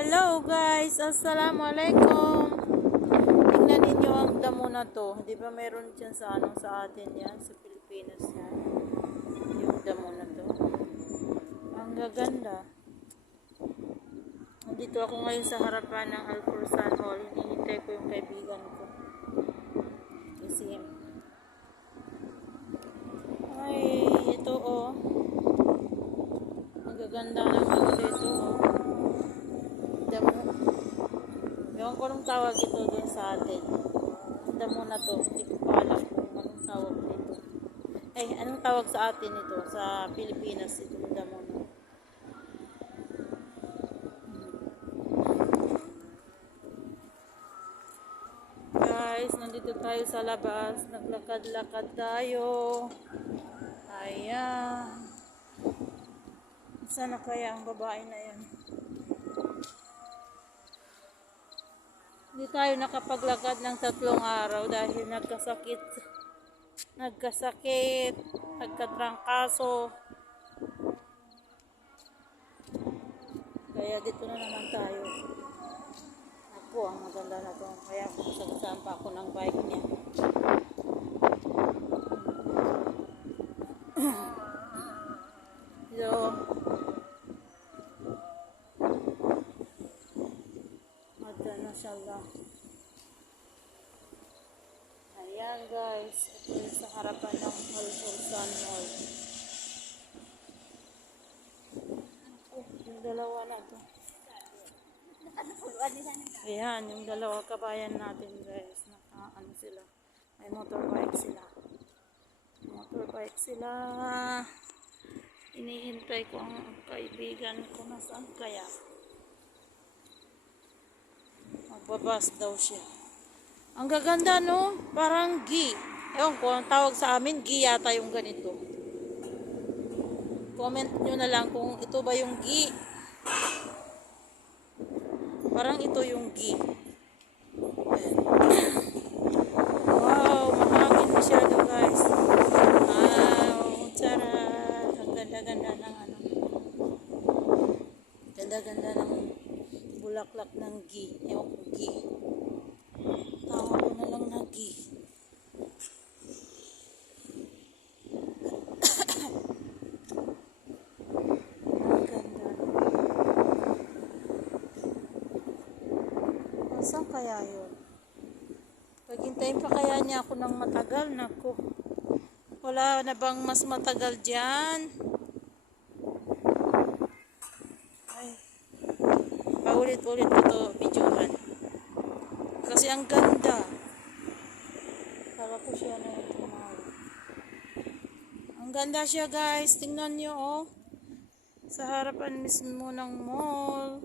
Hello guys, assalamualaikum. Tingnan ninyo ang damo na to. Di ba meron dyan sa atin yan, sa Pilipinas yan. Yung damo na to. Ang gaganda. Nandito ako ngayon sa harapan ng Alforsan Hall. Hinihintay ko yung kaibigan ko. Kasi ay, ito oh. Ang gaganda ng ano dito oh. Damo. Ewan ko anong tawag ito dun sa atin. Damo na to. Hindi ko pa alam kung anong tawag dito. Ay, anong tawag sa atin ito? Sa Pilipinas itong damo na. Guys, nandito tayo sa labas. Naglakad-lakad tayo. Ayan. Sana kaya ang babae na yan. Hindi tayo nakapaglakad ng 3 araw dahil nagkasakit, nagkatrangkaso. Kaya dito na naman tayo. Ako, ang maganda na to. Kaya sagasaan pa ako ng bike niya. So, mashallah. Ayan guys, ito yung sa harapan ng Alforsan Mall. Yung dalawa na to. Ayan, yung dalawa kabayan natin guys. Ano sila? May motorbike sila. Motorbike sila. Inihintay ko ang kaibigan ko. Nasaan kaya? Magbabas daw siya. Ang gaganda no? Parang gi. Ewan ko, ang tawag sa amin, gi yata yung ganito. Comment nyo na lang kung ito ba yung gi. Parang ito yung gi. Wow, mahangin masyado guys. Wow, charat. Ang ganda-ganda ng ano. Ganda-ganda ng bulaklak ng gi. Ewan ko gi. Tawag ko na lang na gi. Ang ganda. Saan kaya yun? Paghintayin pa kaya niya ako ng matagal? Naku. Wala na bang mas matagal dyan? Ay. Paulit-ulit ko to videohan. Kasi ang ganda. Kala ko siya na yung tumawag. Ang ganda siya guys. Tingnan nyo oh. Sa harapan mismo ng mall.